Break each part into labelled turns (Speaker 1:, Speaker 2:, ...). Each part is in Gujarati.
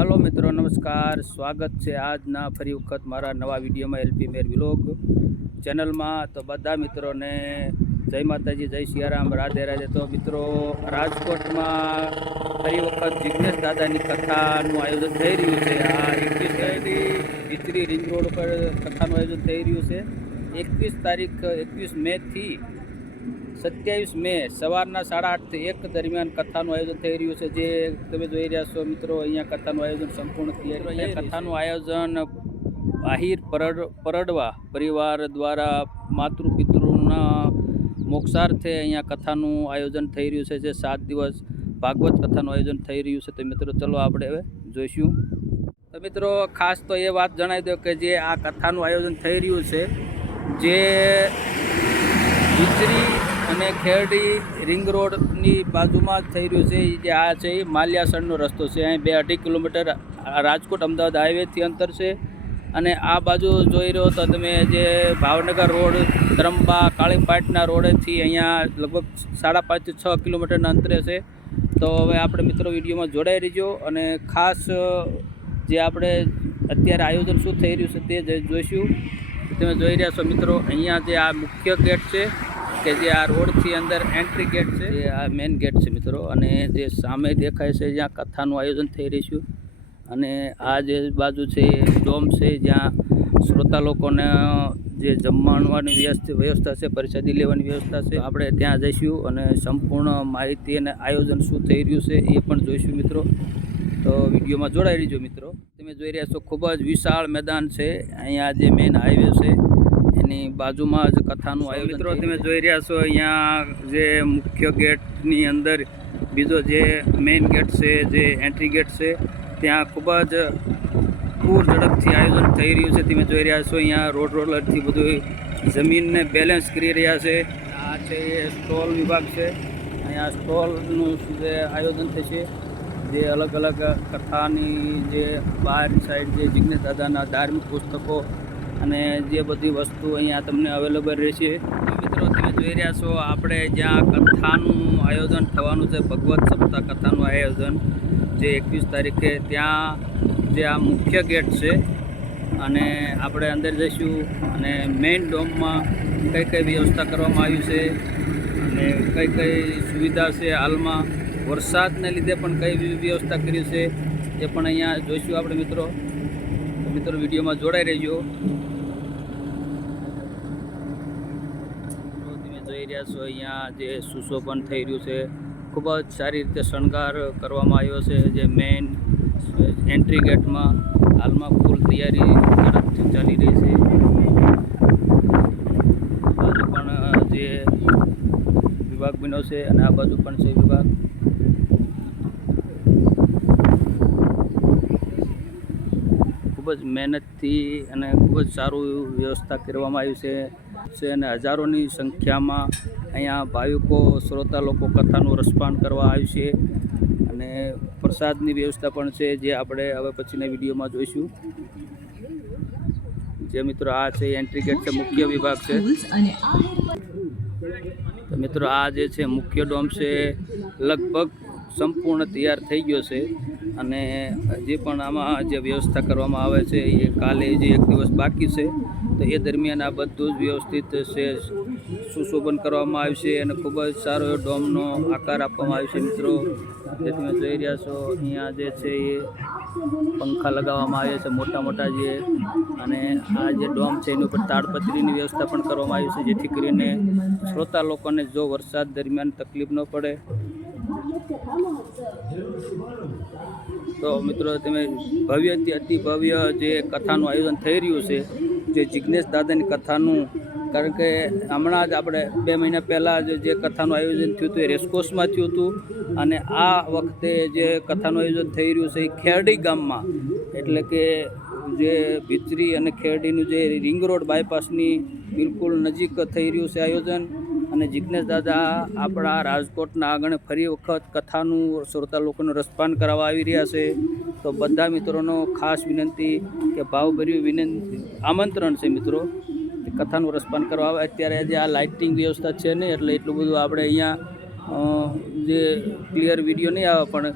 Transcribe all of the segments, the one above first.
Speaker 1: હાલો મિત્રો, નમસ્કાર. સ્વાગત છે આજના ફરી વખત મારા નવા વિડીયોમાં એલપી મેર વિલોગ ચેનલમાં. તો બધા મિત્રોને જય માતાજી, જય સિયારામ રાધે રાધે. તો મિત્રો, રાજકોટમાં ફરી વખત જિજ્ઞેશ દાદાની કથાનું આયોજન થઈ રહ્યું છે. આ એકવીસ વિચરી રિંગ રોડ પર કથાનું આયોજન થઈ રહ્યું છે. એકવીસ તારીખ, એકવીસ મેથી સત્યાવીસ મે સવારના સાડા આઠથી એક દરમિયાન કથાનું આયોજન થઈ રહ્યું છે. જે તમે જોઈ રહ્યા છો મિત્રો અહીંયા કથાનું આયોજન સંપૂર્ણ થઈ રહ્યું અહીંયા કથાનું આયોજન આહિર પરડ પરડવા પરિવાર દ્વારા માતૃ પિતૃના મોક્ષાર્થે અહીંયા કથાનું આયોજન થઈ રહ્યું છે. જે સાત દિવસ ભાગવત કથાનું આયોજન થઈ રહ્યું છે. તો મિત્રો ચલો આપણે હવે જોઈશું. તો મિત્રો ખાસ તો એ વાત જણાવી દો કે જે આ કથાનું આયોજન થઈ રહ્યું છે જે વિચરી અને ખેરડી રિંગ રોડની બાજુમાં જ થઈ રહ્યું છે. જે આ છે એ માલ્યાસણનો રસ્તો છે. અહીં બે અઢી કિલોમીટર રાજકોટ અમદાવાદ હાઈવેથી અંતર છે. અને આ બાજુ જોઈ રહ્યો તો તમે જે ભાવનગર રોડ ત્રંબા કાળીપાટના રોડેથી અહીંયા લગભગ સાડા પાંચથી છ કિલોમીટરના અંતરે છે. તો હવે આપણે મિત્રો વિડીયોમાં જોડાઈ રહીજો અને ખાસ જે આપણે અત્યારે આયોજન શું થઈ રહ્યું છે તે જોઈશું. તમે જોઈ રહ્યા છો મિત્રો, અહીંયા જે આ મુખ્ય ગેટ છે કે જે આ રોડથી અંદર એન્ટ્રી ગેટ છે? જે આ મેઇન ગેટ છે મિત્રો, અને જે સામે દેખાય છે જ્યાં કથાનું આયોજન થઈ રહ્યું અને આ જે બાજુ છે, એ ડોમ છે, જ્યાં શ્રોતા લોકોને જે જમવાની વ્યવસ્થા વ્યવસ્થા છે પરિષદી લેવાની વ્યવસ્થા છે, આપણે ત્યાં જઈશું અને સંપૂર્ણ માહિતી અને આયોજન શું થઈ રહ્યું છે, એ પણ જોઈશું મિત્રો. તો વિડીયોમાં જોડાઈ રહીજો મિત્રો. તમે જોઈ રહ્યા છો, ખૂબ જ વિશાળ મેદાન છે. અહીંયા જે મેઇન હાઈવે છે એની બાજુમાં જ કથાનું આયોજન મિત્રો તમે જોઈ રહ્યા છો અહીંયા જે મુખ્ય ગેટની અંદર બીજો જે મેઇન ગેટ છે જે એન્ટ્રી ગેટ છે ત્યાં ખૂબ જ પૂર ઝડપથી આયોજન થઈ રહ્યું છે. તમે જોઈ રહ્યા છો અહીંયા રોડ રોલરથી બધું જમીનને બેલેન્સ કરી રહ્યા છે. આ છે એ સ્ટોલ વિભાગ છે. અહીંયા સ્ટોલનું જે આયોજન થશે જે અલગ અલગ કથાની જે બહાર સાઈડ જે જિજ્ઞેશ દાદાના ધાર્મિક પુસ્તકો અને જે બધી વસ્તુ અહીંયા તમને અવેલેબલ રહેશે. મિત્રો, તમે જોઈ રહ્યા છો, આપણે જ્યાં કથાનું આયોજન થવાનું છે, ભગવત સપ્તાહ કથાનું આયોજન, જે એકવીસ તારીખે ત્યાં જે આ મુખ્ય ગેટ છે, અને આપણે અંદર જઈશું, અને મેઇન ડોમમાં કઈ કઈ વ્યવસ્થા કરવામાં આવી છે, અને કઈ કઈ સુવિધા છે હાલમાં, વરસાદને લીધે પણ કઈ વ્યવસ્થા કરી છે, એ પણ અહીંયા જોઈશું આપણે મિત્રો. મિત્રો, વિડીયોમાં જોડાઈ રહેજો તો તમે જોઈ રહ્યા છો અહીંયા, જે સુશોભન થઈ રહ્યું છે. ખૂબ જ સારી રીતે શણગાર કરવામાં આવ્યો છે, જે મેઇન એન્ટ્રી ગેટમાં હાલમાં ફૂલ તૈયારી ઝડપથી ચાલી રહી છે. બાજુ પણ જે વિભાગ બન્યો છે અને આ બાજુ પણ છે વિભાગ. જ મહેનતથી અને ખૂબ જ સારું વ્યવસ્થા કરવામાં આવી છે. છે અને હજારોની સંખ્યામાં અહીંયા ભાવિકો, શ્રોતા લોકો કથાનું રસપાન કરવા આવ્યું છે. અને પ્રસાદની વ્યવસ્થા પણ છે જે આપણે હવે પછીના વિડીયોમાં જોઈશું. જે મિત્રો આ છે એન્ટ્રી ગેટ છે, મુખ્ય વિભાગ છે. તો મિત્રો આ જે છે, મુખ્ય ડોમ છે, લગભગ સંપૂર્ણ તૈયાર થઈ ગયો છે અને જે પણ આમાં જે વ્યવસ્થા કરવામાં આવે છે એ કાલે જે એક દિવસ બાકી છે, તો એ દરમિયાન આ બધું જ વ્યવસ્થિત છે, સુશોભન કરવામાં આવ્યું છે અને ખૂબ જ સારો એવો ડોમનો આકાર આપવામાં આવ્યો છે, મિત્રો. જે તમે જોઈ રહ્યા છો, અહીંયા જે છે એ પંખા લગાવવામાં આવ્યા છે, મોટા મોટા જે. અને આ જે ડોમ છે, એની ઉપર તાડપત્રીની વ્યવસ્થા પણ કરવામાં આવી છે, જેથી કરીને શ્રોતા લોકોને જો વરસાદ દરમિયાન તકલીફ ન પડે તો મિત્રો તમે ભવ્યથી અતિ ભવ્ય જે કથાનું આયોજન થઈ રહ્યું છે, જે જિજ્ઞેશ દાદાની કથાનું, કારણ કે હમણાં જ આપણે બે મહિના પહેલાં જ જે કથાનું આયોજન થયું હતું એ રેસકોર્સમાં થયું હતું અને આ વખતે જે કથાનું આયોજન થઈ રહ્યું છે એ ખેરડી ગામમાં. એટલે કે જે ભીતરી અને ખેરડીનું જે રિંગ રોડ બાયપાસની બિલકુલ નજીક થઈ રહ્યું છે આયોજન. અને જિજ્ઞેશ દાદા આપણા રાજકોટના આંગણે ફરી વખત કથાનું શ્રોતા લોકોનું રસપાન કરાવવા આવી રહ્યા છે. તો બધા મિત્રોનો ખાસ વિનંતી કે ભાવભર્યું વિનંતી, આમંત્રણ છે મિત્રો કથાનું રસપાન કરવા આવે. અત્યારે જે આ લાઇટિંગ વ્યવસ્થા છે નહીં એટલે એટલું બધું આપણે અહીંયા જે ક્લિયર વીડિયો નહીં આવે, પણ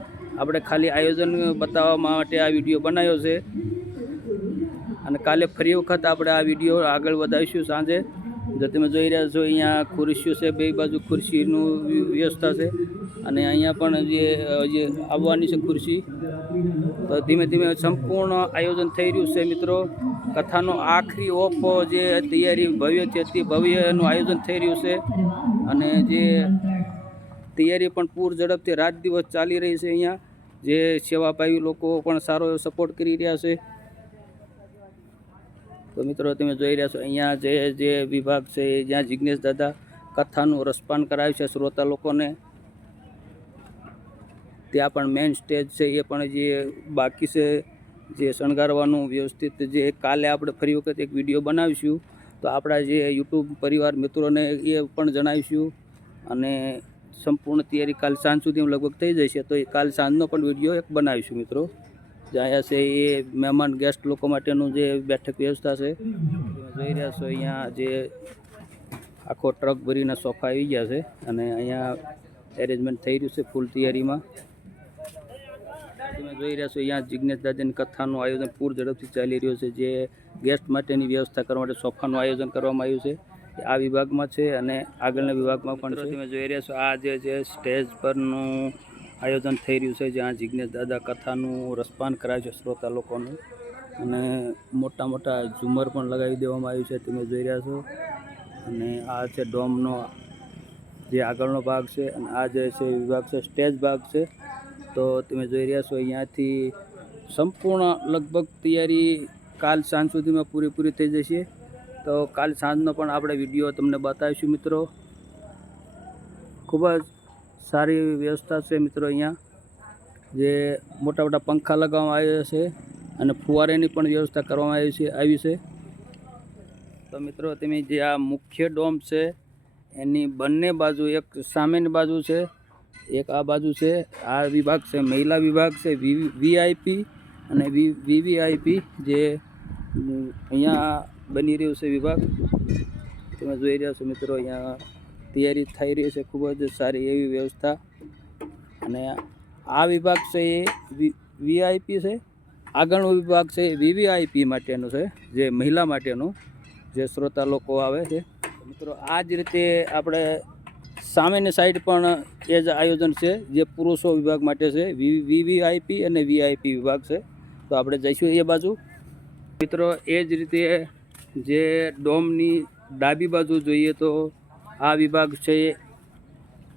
Speaker 1: આપણે ખાલી આયોજન બતાવવા માટે આ વીડિયો બનાવ્યો છે. અને કાલે ફરી વખત આપણે આ વીડિયો આગળ વધારીશું સાંજે. જો તમે જોઈ રહ્યા છો, અહીંયા ખુરશીઓ છે, બે બાજુ ખુરશીનું વ્યવસ્થા છે. અને અહીંયા પણ જે જે આવવાની છે ખુરશી, તો ધીમે ધીમે સંપૂર્ણ આયોજન થઈ રહ્યું છે મિત્રો. કથાનો આખરી ઓપ જે તૈયારી ભવ્યથી અતિ ભવ્યનું આયોજન થઈ રહ્યું છે. અને જે તૈયારી પણ પૂર ઝડપથી રાત દિવસ ચાલી રહી છે અહીંયા. જે સેવાભાવી લોકો પણ સારો એવો સપોર્ટ કરી રહ્યા છે. તો મિત્રો તમે જોઈ રહ્યા છો, અહીંયા જે જે વિભાગ છે, જ્યાં જિજ્ઞેશ દાદા કથાનું રસપાન કરાવ્યું છે શ્રોતા લોકોને, ત્યાં પણ મેઇન સ્ટેજ છે, એ પણ જે બાકી છે, જે શણગારવાનું વ્યવસ્થિત જે કાલે આપણે ફરી વખત એક વીડિયો બનાવીશું. તો આપણા જે યુટ્યુબ પરિવાર મિત્રોને એ પણ જણાવીશું. અને સંપૂર્ણ તૈયારી કાલ સાંજ સુધી લગભગ થઈ જશે, તો એ કાલ સાંજનો પણ વીડિયો એક બનાવીશું મિત્રો. અહીંયા છે એ મહેમાન ગેસ્ટ લોકો માટેનું જે બેઠક વ્યવસ્થા છે જોઈ રહ્યા છો અહીંયા જે આખો ટ્રક ભરીને સોફા આવી ગયા છે અને અહીંયા એરેન્જમેન્ટ થઈ રહ્યું છે ફૂલ તૈયારીમાં. તમે જોઈ રહ્યા છો અહીંયા જિજ્ઞેશ દાદાની કથાનું આયોજન પૂર ઝડપથી ચાલી રહ્યું છે જે ગેસ્ટ માટેની વ્યવસ્થા કરવા માટે સોફાનું આયોજન કરવામાં આવ્યું છે. આ વિભાગમાં છે અને આગળના વિભાગમાં પણ તમે જોઈ રહ્યા છો આ જે છે સ્ટેજ પરનું આયોજન થઈ રહ્યું છે જ્યાં જિજ્ઞેશ દાદા કથાનું રસપાન કરાય છે શ્રોતા લોકોનું. અને મોટા મોટા ઝુમર પણ લગાવી દેવામાં આવ્યું છે, તમે જોઈ રહ્યા છો. અને આ છે ડોમનો જે આગળનો ભાગ છે, અને આ જે છે વિભાગ છે, સ્ટેજ ભાગ છે. તો તમે જોઈ રહ્યા છો, અહીંયાથી સંપૂર્ણ લગભગ તૈયારી કાલ સાંજ સુધીમાં પૂરેપૂરી થઈ જશે. તો કાલ સાંજનો પણ આપણે વીડિયો તમને બતાવીશું મિત્રો. ખૂબ જ સારી એવી વ્યવસ્થા છે મિત્રો અહીંયા, જે મોટા મોટા પંખા લગાવવામાં આવ્યા છે અને ફુવારેની પણ વ્યવસ્થા કરવામાં આવી છે આવી છે. તો મિત્રો, તમે જે આ મુખ્ય ડોમ છે, એની બંને બાજુ એક સામેની બાજુ છે, એક આ બાજુ છે, આ વિભાગ છે, મહિલા વિભાગ છે વીઆઈપી અને વીવીઆઈપી જે અહીંયા બની રહ્યું છે વિભાગ. તમે જોઈ રહ્યા છો મિત્રો, અહીંયા તૈયારી થઈ રહી છે, ખૂબ જ સારી એવી વ્યવસ્થા. અને આ વિભાગ છે એ વીઆઈપી છે. આગળનો વિભાગ છે એ વીવીઆઈપી માટેનો છે, જે મહિલા માટેનું જે શ્રોતા લોકો આવે છે. મિત્રો, આ જ રીતે આપણે સામેની સાઈડ પણ એ જ આયોજન છે, જે પુરુષો વિભાગ માટે છે વીવીઆઈપી અને વીઆઈપી વિભાગ છે. તો આપણે જઈશું એ બાજુ. મિત્રો, એ જ રીતે જે ડોમની ડાબી બાજુ જોઈએ તો આ વિભાગ છે. એ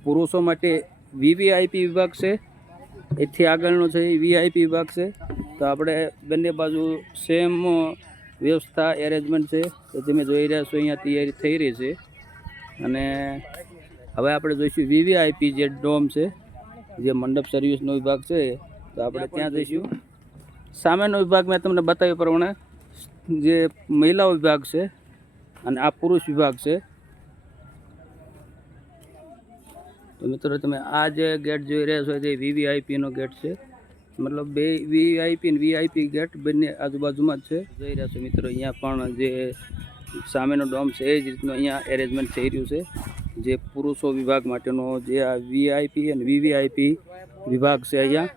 Speaker 1: પુરુષો માટે વીવીઆઈપી વિભાગ છે. એથી આગળનો છે એ વીઆઈપી વિભાગ છે. તો આપણે બંને બાજુ સેમ વ્યવસ્થા એરેન્જમેન્ટ છે. તો તમે જોઈ રહ્યા છો, અહીંયા તૈયારી થઈ રહી છે. અને હવે આપણે જોઈશું વીવીઆઈપી જે ડોમ છે, જે મંડપ સર્વિસનો વિભાગ છે. તો આપણે ત્યાં જઈશું. સામેનો વિભાગ મેં તમને બતાવ્યા પ્રમાણે, જે મહિલાઓ વિભાગ છે અને આ પુરુષ વિભાગ છે. તો મિત્રો તમે આ જે ગેટ જોઈ રહ્યા છો તે વીવીઆઈપીનો ગેટ છે. મતલબ બે વીઆઈપી અને વીઆઈપી ગેટ બંને આજુબાજુમાં જ છે. જોઈ રહ્યા છો મિત્રો, અહીંયા પણ જે સામેનો ડોમ છે, એ જ રીતનું અહીંયા એરેન્જમેન્ટ થઈ રહ્યું છે. જે પુરુષો વિભાગ માટેનો જે આ વીઆઈપી અને વીવીઆઈપી વિભાગ છે અહીંયા.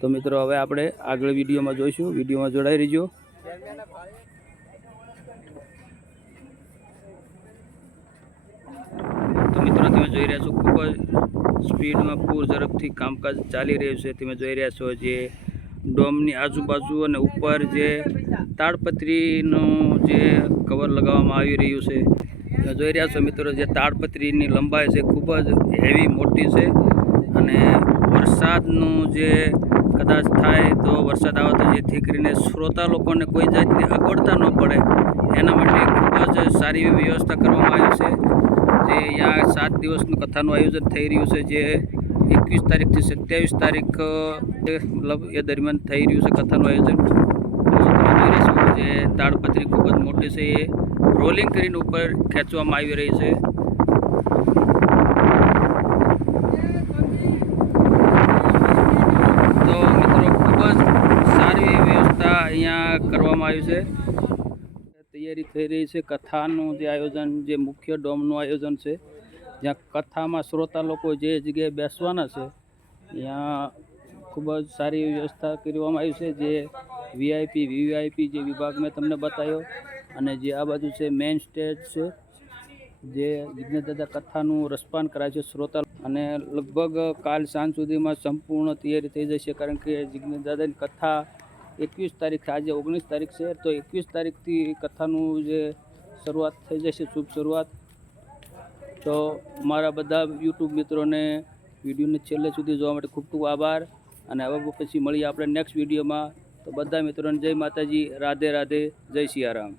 Speaker 1: તો મિત્રો, હવે આપણે આગળ વિડીયોમાં જોઈશું. વિડીયોમાં જોડાઈ રહીજો. જોઈ રહ્યા છો, ખૂબ જ સ્પીડમાં પૂર ઝડપથી કામકાજ ચાલી રહ્યું છે. તમે જોઈ રહ્યા છો જે ડોમની આજુબાજુ અને ઉપર જે તાડપત્રીનું જે કવર લગાવવામાં આવી રહ્યું છે. તમે જોઈ રહ્યા છો મિત્રો, જે તાડપત્રીની લંબાઈ છે ખૂબ જ હેવી મોટી છે અને વરસાદનું જે કદાચ થાય તો વરસાદ આવે તો જેથી કરીને શ્રોતા લોકોને કોઈ જાતની અગવડતા ન પડે. એના માટે ખૂબ જ સારી એવી વ્યવસ્થા કરવામાં આવી છે. જે અહીંયા સાત દિવસનું કથાનું આયોજન થઈ રહ્યું છે, જે એકવીસ તારીખથી સત્યાવીસ તારીખ મતલબ એ દરમિયાન થઈ રહ્યું છે કથાનું આયોજન. જે તાડપત્રી ખૂબ જ મોટી છે, એ રોલિંગ કરીને ઉપર ખેંચવામાં આવી રહી છે. તો મિત્રો, ખૂબ જ સારી વ્યવસ્થા અહીંયા કરવામાં આવી છે. થઈ રહી છે. કથાનું જે આયોજન, જે મુખ્ય ડોમનું આયોજન છે. જ્યાં કથામાં શ્રોતા લોકો જે જગ્યાએ બેસવાના છે, ત્યાં ખૂબ જ સારી વ્યવસ્થા કરવામાં આવી છે. જે વીઆઈપી વીવીઆઈપી જે વિભાગ મેં તમને બતાવ્યો અને જે આ બાજુ છે મેઇન સ્ટેજ છે, જે દાદા કથાનું રસપાન કરાય છે શ્રોતા અને લગભગ કાલ સાંજ સુધીમાં સંપૂર્ણ તૈયારી થઈ જશે, કારણ કે દાદાની કથા એકવીસ તારીખ આજે ઓગણીસ તારીખ છે, તો એકવીસ તારીખથી કથાનું જે શરૂઆત થઈ જશે, શુભ શરૂઆત. તો મારા બધા યુટ્યુબ મિત્રોને વિડીયોને છેલ્લે સુધી જોવા માટે ખૂબ ખૂબ આભાર. અને હવે પછી મળીએ આપણે નેક્સ્ટ વિડીયોમાં. તો બધા મિત્રોને જય માતાજી, રાધે રાધે, જય સિયારામ.